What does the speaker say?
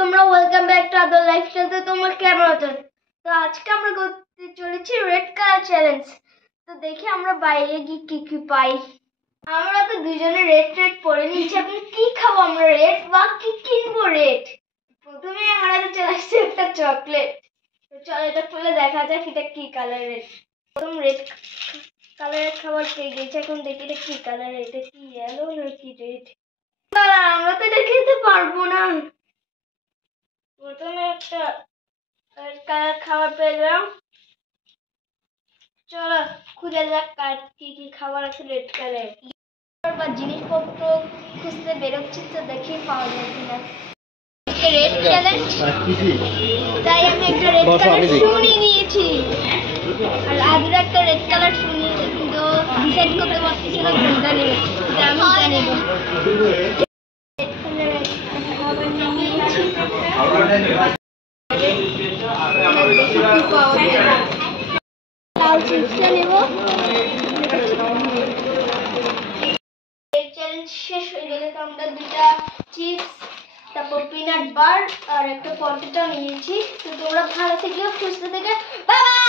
তোমরা welcome back to other lifestyle. তো তোমরা কেমন আছো? তো আজকে আমরা করতে চলেছি রেড কালার চ্যালেঞ্জ। তো দেখি আমরা বাইরে গিয়ে কি কি পাই। আমরা তো দুজনে রেড রেড পরে নিয়েছি, এখন কি খাবো আমরা? রেড বা কি কিনবো? রেড প্রথমে আমরা তো চলে আসছে একটা চকলেট। তো চলো এটা খুলে দেখা যাক এটা কি কালারের। প্রথম রেড কালারের খাবার পেয়ে গেছি, এখন দেখি এটা কি কালার। এটা কি ইয়েলো নাকি রেড? আমরা তো এটা খেতে পারবো না। প্রথমে একটা রেড কালার খাবার পেলাম। চলো খুঁজে যাক কার কি কি খাবার আছে রেড কালার বা জিনিসপত্র খুঁজতে বেরোচ্ছি, তো দেখি পাওয়া যায় কিনা। রেড চ্যালেঞ্জ, তাই আমি একটা রেড কালার শুনি নিয়েছি। আর আজকে একটা রেড কালার শুনি, কিন্তু ডিসাইড করতে পারতেছি না কোনটা নেব। আমি এটা নেব। লাল চিপসটা নেব। চ্যালেঞ্জ শেষ হয়ে গেলে তো আমরা দুটা চিপস, তারপর পিনাট বার আর একটা পটেটো নিয়েছি। তো তোমরা ভালো থেকো, সুস্থ থেকে, বাই বাই।